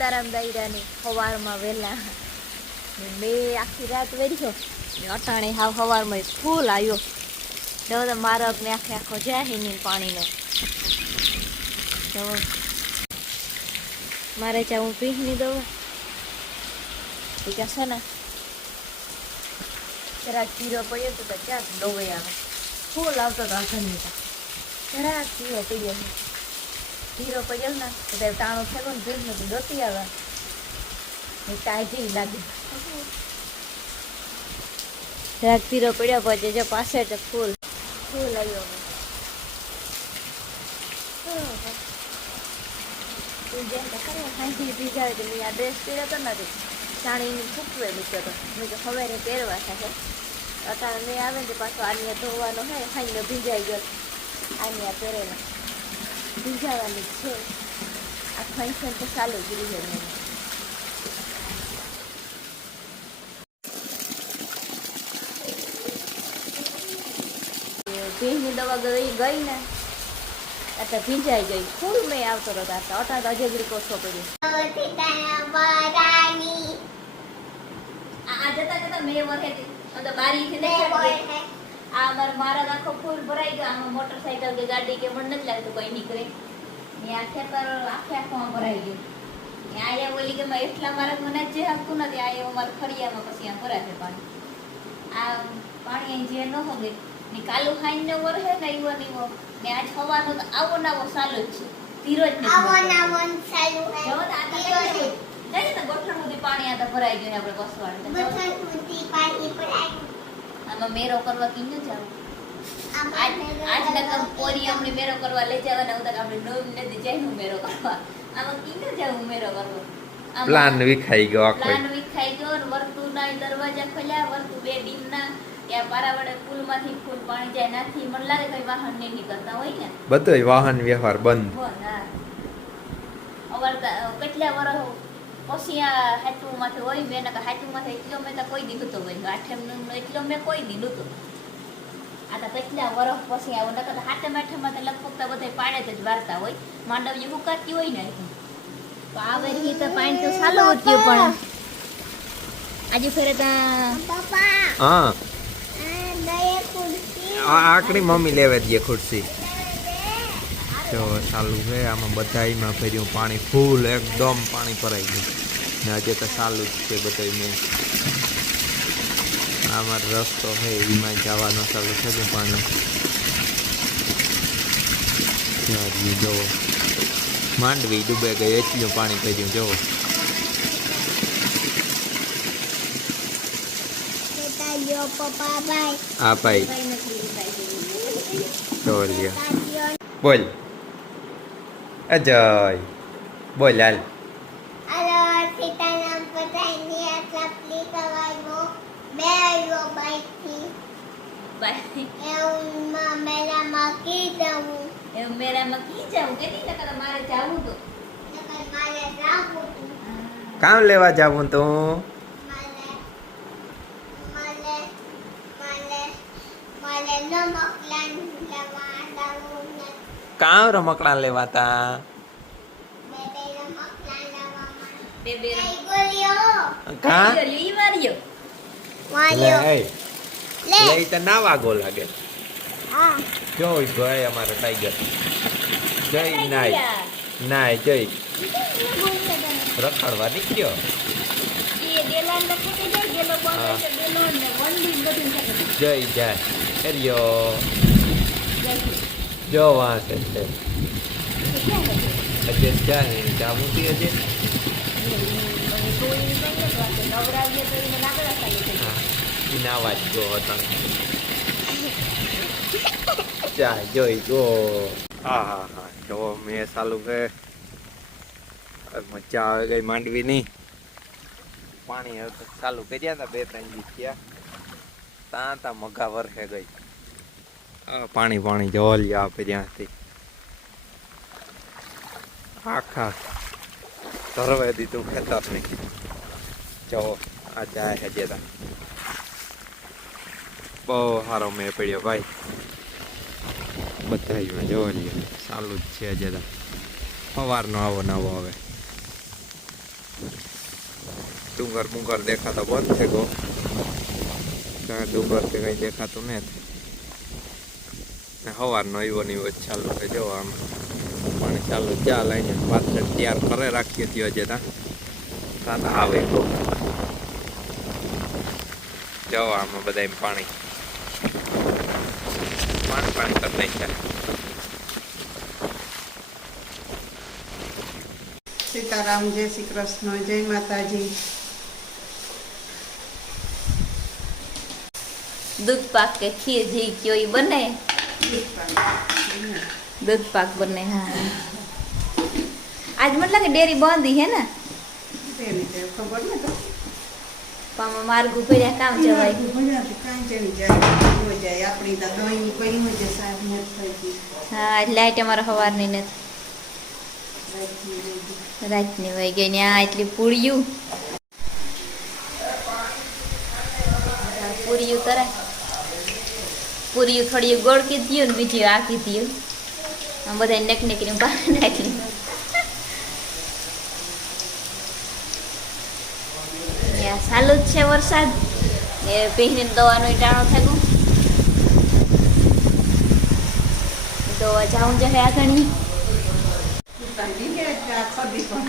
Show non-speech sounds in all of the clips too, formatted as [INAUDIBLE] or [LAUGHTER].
સીતારામ દાયરાની સવારમાં વહેલા. મેં આખી રાત વેર્યો ને અટાણે હાવ સવારમાં ફૂલ આવ્યો. જો તો મારક ને આખે આખો જાહીની પાણીનો. તો મારે ચા હું પીહની દઉં. એ કે છે ને? જરાક જીરો પડ્યો તો ક્યાંક ડોવે આવે. ફૂલ આવતો હતો આઘરની જરાક જીરો પડ્યો. છે જીરો પડ્યો ને એટલે તાણો ટાણું ને ભીડ નથી દોતી આવે. એ તાજી લાગે. જરાક ધીરો પડ્યો પછી જો પાછળ ફૂલ. ફૂલ આવ્યો. હવે તું તો તો તો પહેરવા થશે અત્યારે મેં આવે ને પાછો આની ધોવાનો હોય હાઈને ભીજાઈ ગયો. આની પહેરેલો. ભીજાવાની છે. આ ફંક્શન તો ચાલુ જ રહ્યું ભીંજની દવા ગઈ ગઈ ને. એટલે ભીંજાઈ ગઈ. ફૂલ મેં આવતો રહ્યો હતા અટાણ તો અજય કોસો કર્યો આ જતા જતા મેં વરહે તો બારી આ અમાર મારા આખો ફૂલ ભરાઈ ગયો. આમાં મોટરસાઇકલ કે ગાડી કે મને નથી લાગતું કોઈ નીકળે. ને આ ખેતર આખે આખું ભરાઈ ગયું. ને આયા બોલી કે મેં એટલા મારા મને જે હકતું નથી આ એવું મારું ફરિયામાં પછી આમ ભરાશે પાણી. આ પાણી અહીં જે ન હોગે. ને કાલુ ખાઈને ને વરહે ને ઈવો ને ઈવો ને આજ હવાનો તો આવો ને આવો ચાલુ જ છે. ધીરો જ નથી જો તો આ તો જઈએ ને ગોઠણ સુધી પાણી આ તો ભરાઈ ગયું આપણે બસવાડે મેરો કરવા કી ન જાવ આજ આજ પોરી અમને મેરો કરવા લઈ જવાના ઉતક આપણે નોમ નથી જઈનું મેરો કરવા. આમાં કી ન જાવ મેરો કરવા. પ્લાન વિખાઈ ગયો આખો. પ્લાન વિખાઈ ગયો ને વર્તુના દરવાજા ખોલ્યા વર્તુ બે ડીમના. ત્યાં પુલમાંથી ફૂલ પાણી જાય નાથી મને લાગે કઈ વાહન ને નીકળતા હોય ને. બધોય વાહન વ્યવહાર બંધ. બોલ હા અવર તા- કેટલા વર્ષ આ હાચુમાંથી હોય મેં નકર હાચુમાંથી એટલો મેં તો કોઈ દીધું તો ભાઈ આઠમ એટલો મેં કોઈ દીધું તો આ તો કેટલા વર્ષ પછી આવું નકર તો હાથે માઠેમાં તો લગભગ તો બધા પાડે જ વાર્તા હોય. માંડવી હુકાતી હોય ને તો આ વરી તો પાણી તો સાલું ઉઠ્યું પણ. આજે ફેરે ત્યાં હા. આકડી મમ્મી લેવા દે ખુરશી. જો ચાલુ છે આમાં બધાયમાં ફેર્યું પાણી ફૂલ એકદમ પાણી ભરાઈ ગયું. ને આજે તો સારું જ છે બધાય મેં આમાં રસ્તો છે એમાં જવાનો ચાલુ છે ને પાણી. જોવો માંડવી ડૂબે ગઈ એટલું પાણી ભર્યું જોવો હા ભાઈ. આ બોલ. અજય. બોલ હાલ Halo, સીતારામ પધાઈની આ ચપલી કવાયનો બે આવ્યો બાઈકથી બાય [LAUGHS] એમાં મેળામાં કી જાઉં? એ મેરામાં કી જાવું કે નહીં? નકર મારે જાવું તો. નકર મારે જાવું કામ લેવા જાવું તું? કામ રમકડા લેવાતા? લેવા બે બે કઈ કા? ઈ માર્યો લે. તો ના વાગો લાગે. હા. જોઈ ભાઈ અમારો ટાઈગર જય નાય. નાય જય. રખડવા નીકળ્યો. જાય જય જાય. જો વાંચે છે. અજય જાય થી અજય નવરાવીએ તો એને લાકડા એના અવાજ જો જોઈ ગો હા હા હા જો મેં ચાલુ કે મજા આવે ગઈ માંડવી ની પાણી હવે ચાલુ કર્યા હતા બે ત્રણ દી થયા તાં તાં મગા વરસે ગઈ પાણી પાણી જોલિયા આપે ત્યાંથી આખા ધરવા દીધું ખેતરની જો આ જાય હજે જેતા બહુ સારો મેં પડ્યો ભાઈ. બધામાં જોવા લઈએ ચાલુ જ છે જરા સવારનો આવો નવો હવે. ડુંગર બુંગર દેખાતો બંધ છે ગો. કાંઈ ડુંગર કે કંઈ દેખાતું નથી. સવારનો એવો ને એવો ચાલુ છે, જો આમ. પણ ચાલુ ચા લઈને પાત્ર તૈયાર કરે રાખીએ ત્યાં જે તા. ત્યાં આવે ગો. જવા આમાં બધા પાણી પાણી કરી નાખ્યા સીતારામ જય શ્રી કૃષ્ણ જય માતાજી દૂધ પાક કે ખીર જે કયો ઈ બને દૂધ પાક બને હા આજ મને લાગે ડેરી બંધ હે ને તે રીતે ખબર ને પામાં માર્ગું ભર્યા કામ જવાય. હો લાઈટ અમારે સવારની નથી રાતની વહી ગઈ ને આ એટલી પૂળિયું. પૂરિયું તરે પૂરિયું થોડી ગોળ કીધું ને બીજી આ કીધું આમ બધા નેક નેકરી બહાર નાખી ત્યાં ચાલુ જ છે વરસાદ એ પહેરીને દવાનું ઈટાણો થયું દવા જાઉં જશે આગળની.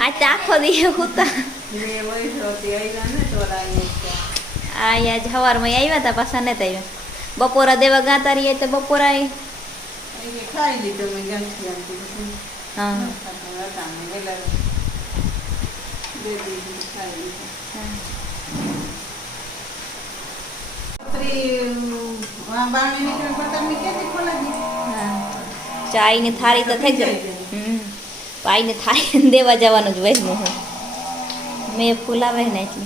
આ તો આખો દી હોતા મેં વૈસો તે આવ્યા ને ચોરાઈને ત્યાં. આ યાદ સવારમાં આવ્યા હતા પાછા ને આવ્યા બપોરા દેવા ગાતા રહીએ તો બપોરા. હા ખાતા હતા ને વહેલા બે દીધી ખાઈ લીધું. છત્રી, આ બારણે નીકળીને પતંગની ક્યાંથી ખોલાવી? હા. ને થાળી તો થઈ ગઈ પાઈ ને થાળી [LAUGHS] દેવા જવાનું જ વહેલું હોય મેં ફૂલાવે ને એટલે.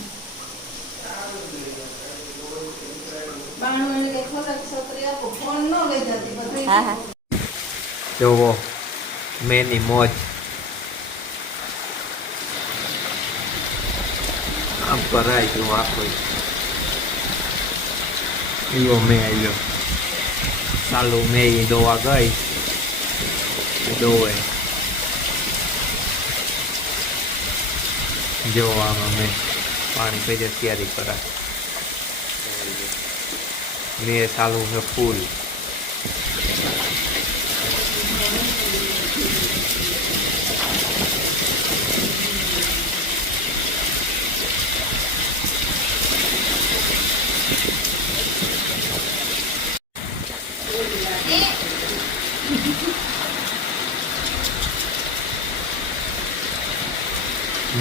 હા હા. જોવો મેની મોજ. આમ ભરાઈ ગયું આખું. એવો મેં આવ્યો ચાલુ મેં ઈ દોવા ગઈ દોવે જો આમાં મેં પાણી રીતે તૈયારી કરા મેં ચાલુ છે ફૂલ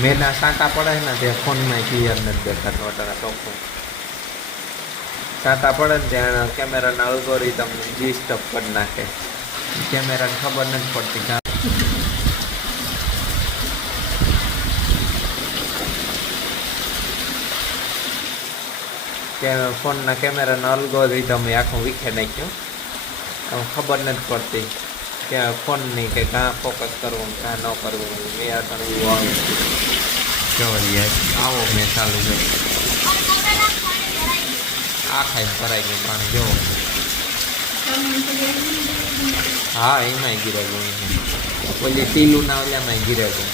મેના સાંટા પડે ને તે ફોનમાં ક્લિયર નથી દેખાતો, અત્યારે ચોખ્ખું સાંટા પડે ને ત્યાં કેમેરાના અલ્ગોરિધમ ડિસ્ટર્બ કરી નાખે. કેમેરાને ખબર નથી પડતી કાં ફોનના કેમેરાના અલ્ગોરિધમ આખું વીખે નાખ્યું. ખબર નથી પડતી કે ફોનની કે કાં ફોકસ કરવું કાં ન કરવું, એ આ એવું આવ્યું જો આવો મેં ચાલુ છે આ ખાઈને ભરાઈ ગયું પાણી. જવો હા, એમાંય ગીરે ગયું ઓલી ટીલું ના ઓલામાંય ગીરે ગયું.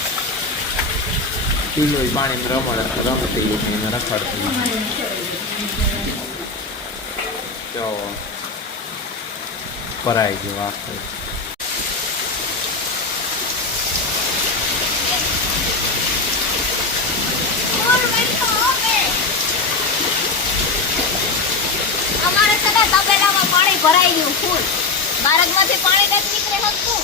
ટીલું પાણીમાં રમડ રમતી એને રખડતી જો. ભરાઈ ગયું અમારે છે ને તબેલામાં પાણી ભરાઈ ગયું ફૂલ. બારકમાંથી પાણી નથી નીકળે હતું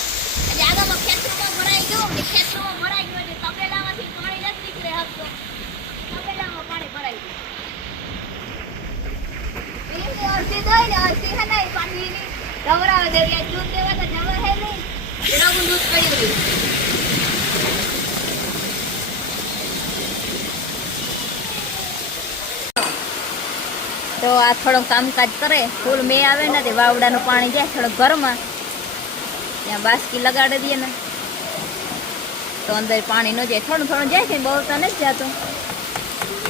એટલે આગળમાં ખેતરમાં ભરાઈ ગયું ને ખેતરમાં ભરાઈ ગયું એટલે તપેલામાંથી પાણી નથી નીકળે શકતું તપેલામાં પાણી ભરાઈ ગયું. એની અડધી દઈ ને અડધી હે નહીં, પાણીની. રવરાવે દેવી દૂધ દેવા તો જવા હે નહીં. રગું દૂધ પડી રહ્યું. તો આ થોડું કામકાજ કરે. ફૂલ મેં આવે ને તે વાવડાનું પાણી જાય થોડુંક ઘરમાં. ત્યાં બાસકી લગાડી દઈએ ને. તો અંદર પાણી ન જાય. થોડું થોડું જાય છે બહુ તો નથી જતું.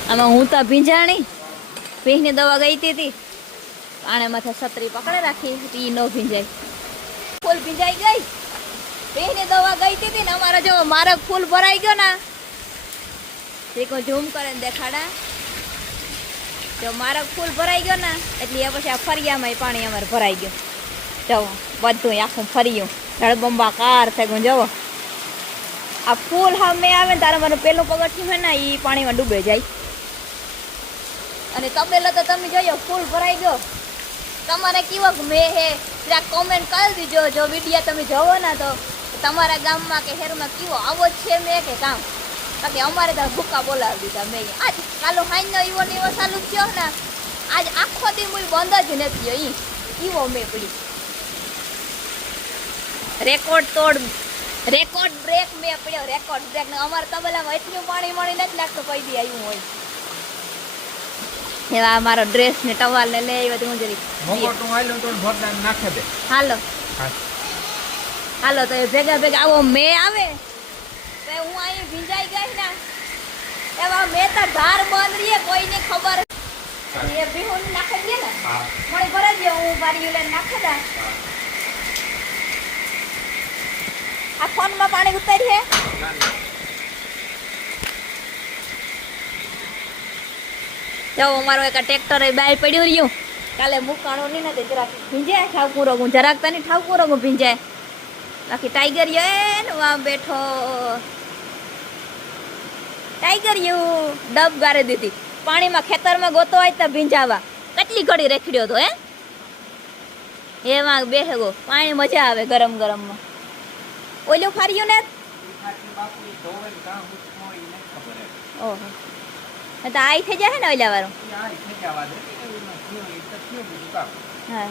આમાં હું તો ભીંજાણી. ભીંની દવા ગઈ હતી પાણી માથે છત્રી પકડે રાખી. એ ન ભીંજાય. ફૂલ ભીંજાઈ ગઈ. ભીંની દવા ગઈ હતી ને, અમારે જો મારે ફૂલ ભરાઈ ગયો ને. કોઈ ઝૂમ કરે દેખાડા. જો મારો ફૂલ ભરાઈ ગયો ને, એટલે એ પછી આ ફરિયામાં પાણી અમારે ભરાઈ ગયું. જવો બધું આખું ફર્યું કાર થઈ ગયું, જવો. આ ફૂલ હા મેં આવે ને તારે મારું પેલું પગથિયું હોય ને એ પાણીમાં ડૂબે જાય. અને તબેલો તો તમે જોયો, ફૂલ ભરાઈ ગયો. તમારે કેવો મેં હે જરા કોમેન્ટ કરી દીજો, જો વીડિયો તમે જોવો ને તો. તમારા ગામમાં કે શહેરમાં કેવો આવો છે મેં કે કામ? બાકી અમારે તો ભૂકા બોલાવી દીધા મેં. આજ કાલો હાઈનો ઈવો ને એવો ચાલુ થયો ને આજ આખો દી મુઈ બંધ જ નથી ઈ. ઈવો મેં પડી. રેકોર્ડ તોડ રેકોર્ડ બ્રેક મેં પડ્યો રેકોર્ડ બ્રેક ને અમારા તબલામાં એટલું પાણી મળી નથી લાગતું કોઈ દી આવ્યું હોય. એવા મારો ડ્રેસ ને ટવાલ ને લે એ બધું હું જરી મોકોટું આલ્યું તો ભરતા નાખે દે. હાલો. હા. હાલો તો એ ભેગા ભેગા આવો મેં આવે. હું અહીં ભીંજાઈ ગઈ ને એવા મેં તો ધાર બંધ રહીએ કોઈને ખબર. એ બિહુન નાખી દે ને મને ભરે દે હું બારી લઈને નાખી દે. આ ફોનમાં પાણી ઉતારી હે જો અમારો એક ટ્રેક્ટર એ બહાર પડ્યું રહ્યું. કાલે મુકાણો નહીં ને જરાક ભીંજે ઠાવકુરો હું જરાક તને ઠાકુરો હું ભીંજે બાકી ટાઈગર એ ને વાં બેઠો ટાઈગર યુ ડબ ગારે દીધી. પાણીમાં ખેતરમાં ગોતો હોય તો ભીંજાવા. કેટલી ઘડી રેખડ્યો હતો હે? એમાં બેહગો. પાણી મજા આવે ગરમ ગરમમાં. ઓલું ફાર્યું ને? ઓહો. તો આઈ થઈ જાય ને ઓલા વાળું હા.